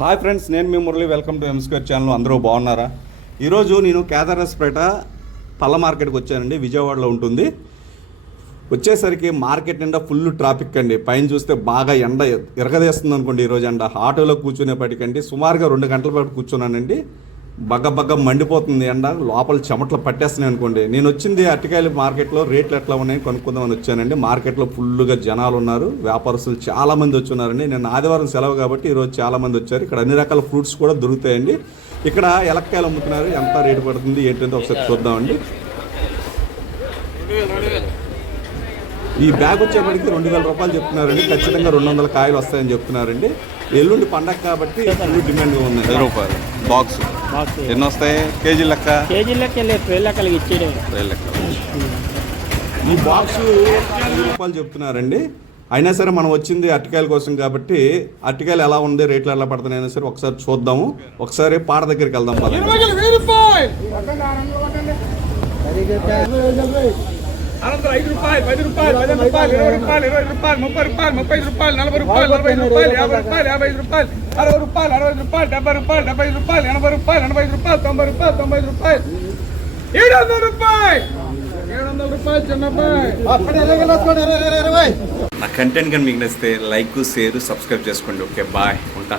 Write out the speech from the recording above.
Hi friends, నేను మీ Murali. Welcome to M2 channel. అందరూ బాగున్నారా? ఈరోజు నేను కేదారస్పేట పళ్ళ మార్కెట్కి వచ్చానండి. విజయవాడలో ఉంటుంది. వచ్చేసరికి మార్కెట్ నిండా ఫుల్ ట్రాఫిక్ అండి. పైన చూస్తే బాగా ఎండ ఇరగదేస్తుంది అనుకోండి. ఈరోజు ఎండ ఆటోలో కూర్చునేపటికండి సుమారుగా 2 గంటల పాటు కూర్చున్నానండి. బగ్గ మండిపోతుంది ఎండ, లోపల చెమటలు పట్టేస్తున్నాయి అనుకోండి. నేను వచ్చింది అరటికాయల మార్కెట్లో రేట్లు ఎట్లా ఉన్నాయి కనుక్కుందామని వచ్చానండి. మార్కెట్లో ఫుల్గా జనాలు ఉన్నారు, వ్యాపారస్తులు చాలామంది వచ్చున్నారండి. నేను ఆదివారం సెలవు కాబట్టి ఈరోజు చాలామంది వచ్చారు. ఇక్కడ అన్ని రకాల ఫ్రూట్స్ కూడా దొరుకుతాయండి. ఇక్కడ ఎలక్కాయలు అమ్ముతున్నారు. ఎంత రేటు పడుతుంది ఏంటంటే ఒకసారి చూద్దామండి. ఈ బ్యాగ్ వచ్చేప్పటికి 2000 రూపాయలు చెప్తున్నారండి. ఖచ్చితంగా 200 కాయలు వస్తాయని చెప్తున్నారండి. ఎల్లుండి పండగ కాబట్టి ఫుల్ డిమాండ్గా ఉంది. 10 రూపాయలు బాక్స్ ఎన్ని వస్తాయి? కేజీ లెక్క ఇచ్చేయడం. ఈ బాక్స్ 10 రూపాయలు చెప్తున్నారండి. అయినా సరే మనం వచ్చింది అరటికాయల కోసం కాబట్టి అరటికాయలు ఎలా ఉంది, రేట్లు ఎలా పడుతున్నాయి అయినా సరే ఒకసారి చూద్దాము. ఒకసారి పాట దగ్గరికి వెళ్దాం. అనంతరం 5 రూపాయలు, 10 రూపాయలు, 15 రూపాయలు, 20 రూపాయలు, 20 రూపాయలు, 30 రూపాయలు, 35 రూపాయలు, 40 రూపాయలు, 45 రూపాయలు, 50 రూపాయలు, 55 రూపాయలు, 60 రూపాయలు, 60 రూపాయలు, 70 రూపాయలు, 75 రూపాయలు, 80 రూపాయలు, 85 రూపాయలు, 90 రూపాయలు, 90 రూపాయలు, 700 రూపాయలు, 700 రూపాయలు చిన్నబ్బాయి. నా కంటెంట్ కానీ మీకు నచ్చితే లైక్, షేర్, సబ్స్క్రైబ్ చేసుకోండి. ఓకే, బాయ్, ఉంటా.